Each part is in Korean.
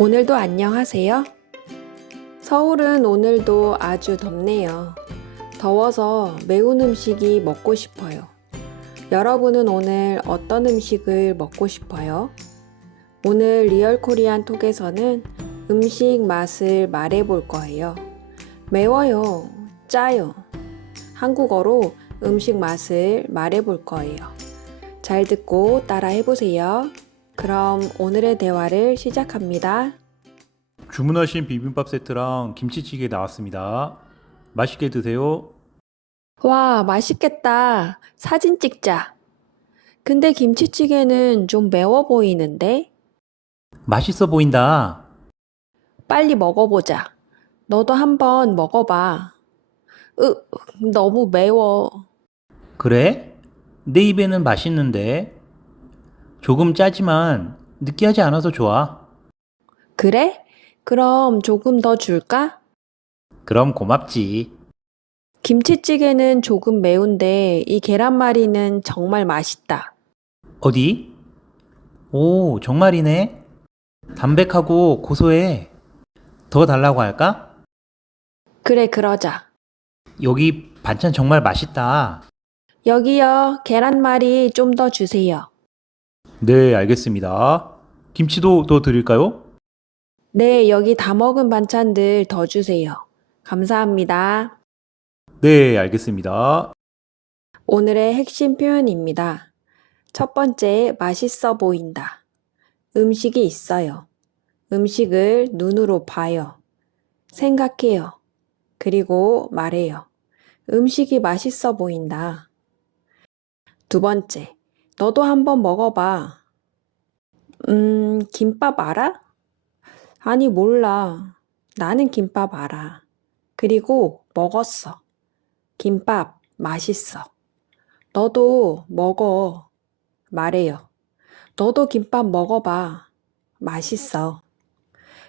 오늘도 안녕하세요. 서울은 오늘도 아주 덥네요. 더워서 매운 음식이 먹고 싶어요. 여러분은 오늘 어떤 음식을 먹고 싶어요? 오늘 리얼 코리안 톡에서는 음식 맛을 말해 볼 거예요. 매워요, 짜요. 한국어로 음식 맛을 말해 볼 거예요. 잘 듣고 따라 해보세요. 그럼 오늘의 대화를 시작합니다. 주문하신 비빔밥 세트랑 김치찌개 나왔습니다. 맛있게 드세요. 와, 맛있겠다. 사진 찍자. 근데 김치찌개는 좀 매워 보이는데? 맛있어 보인다. 빨리 먹어보자. 너도 한번 먹어봐. 너무 매워. 그래? 내 입에는 맛있는데. 조금 짜지만 느끼하지 않아서 좋아. 그래? 그럼 조금 더 줄까? 그럼 고맙지. 김치찌개는 조금 매운데 이 계란말이는 정말 맛있다. 어디? 오, 정말이네. 담백하고 고소해. 더 달라고 할까? 그래, 그러자. 여기 반찬 정말 맛있다. 여기요, 계란말이 좀 더 주세요. 네, 알겠습니다. 김치도 더 드릴까요? 네, 여기 다 먹은 반찬들 더 주세요. 감사합니다. 네, 알겠습니다. 오늘의 핵심 표현입니다. 첫 번째, 맛있어 보인다. 음식이 있어요. 음식을 눈으로 봐요. 생각해요. 그리고 말해요. 음식이 맛있어 보인다. 두 번째, 너도 한번 먹어봐. 김밥 알아? 아니, 몰라. 나는 김밥 알아. 그리고 먹었어. 김밥 맛있어. 너도 먹어. 말해요. 너도 김밥 먹어봐. 맛있어.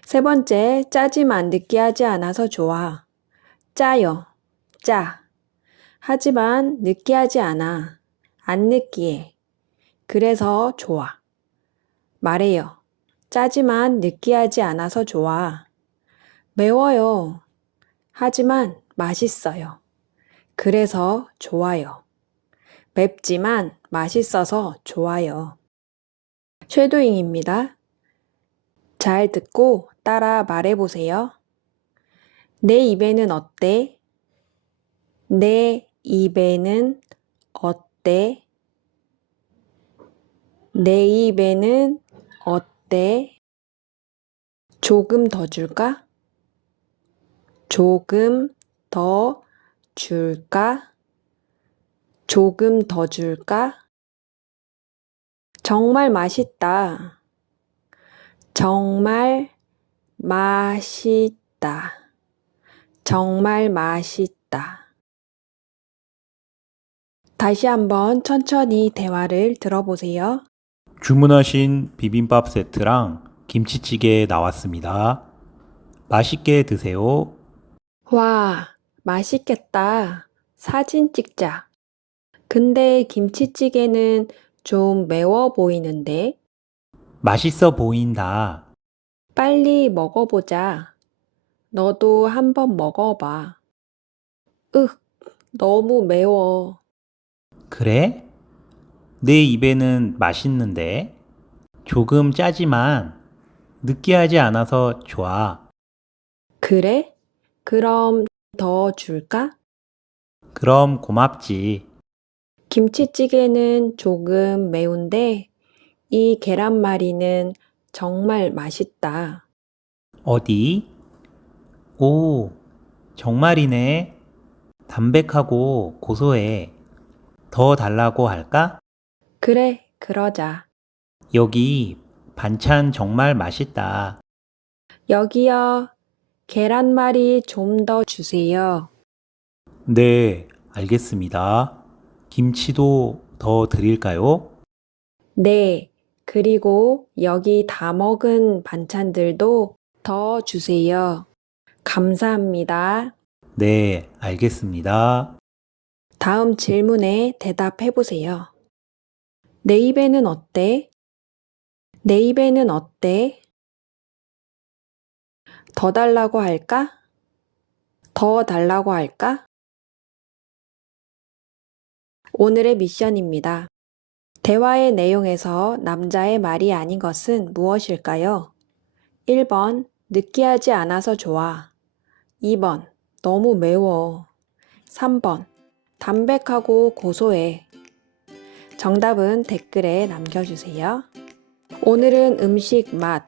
세 번째, 짜지만 느끼하지 않아서 좋아. 짜요. 짜. 하지만 느끼하지 않아. 안 느끼해. 그래서 좋아. 말해요. 짜지만 느끼하지 않아서 좋아. 매워요. 하지만 맛있어요. 그래서 좋아요. 맵지만 맛있어서 좋아요. 쉐도잉입니다. 잘 듣고 따라 말해보세요. 내 입에는 어때? 내 입에는 어때? 내 입에는 어때? 조금 더 줄까? 조금 더 줄까? 조금 더 줄까? 정말 맛있다. 정말 맛있다. 정말 맛있다. 다시 한번 천천히 대화를 들어보세요. 주문하신 비빔밥 세트랑 김치찌개 나왔습니다. 맛있게 드세요. 와, 맛있겠다. 사진 찍자. 근데 김치찌개는 좀 매워 보이는데? 맛있어 보인다. 빨리 먹어보자. 너도 한번 먹어봐. 너무 매워. 그래? 내 입에는 맛있는데 조금 짜지만 느끼하지 않아서 좋아. 그래? 그럼 더 줄까? 그럼 고맙지. 김치찌개는 조금 매운데 이 계란말이는 정말 맛있다. 어디? 오, 정말이네. 담백하고 고소해. 더 달라고 할까? 그래, 그러자. 여기 반찬 정말 맛있다. 여기요. 계란말이 좀 더 주세요. 네, 알겠습니다. 김치도 더 드릴까요? 네. 그리고 여기 다 먹은 반찬들도 더 주세요. 감사합니다. 네, 알겠습니다. 다음 질문에 대답해 보세요. 내 입에는 어때? 내 입에는 어때? 더 달라고 할까? 더 달라고 할까? 오늘의 미션입니다. 대화의 내용에서 남자의 말이 아닌 것은 무엇일까요? 1번, 느끼하지 않아서 좋아. 2번, 너무 매워. 3번, 담백하고 고소해. 정답은 댓글에 남겨주세요. 오늘은 음식 맛,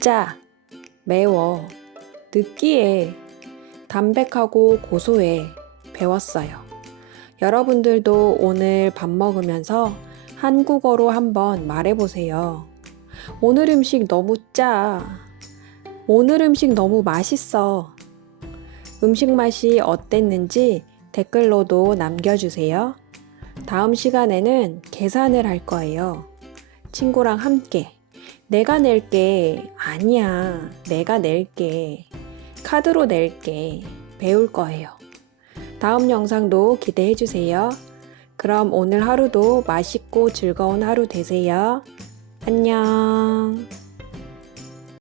짜, 매워, 느끼해, 담백하고 고소해 배웠어요. 여러분들도 오늘 밥 먹으면서 한국어로 한번 말해보세요. 오늘 음식 너무 짜. 오늘 음식 너무 맛있어. 음식 맛이 어땠는지 댓글로도 남겨주세요. 다음 시간에는 계산을 할 거예요. 친구랑 함께. 내가 낼게. 아니야. 내가 낼게. 카드로 낼게. 배울 거예요. 다음 영상도 기대해 주세요. 그럼 오늘 하루도 맛있고 즐거운 하루 되세요. 안녕.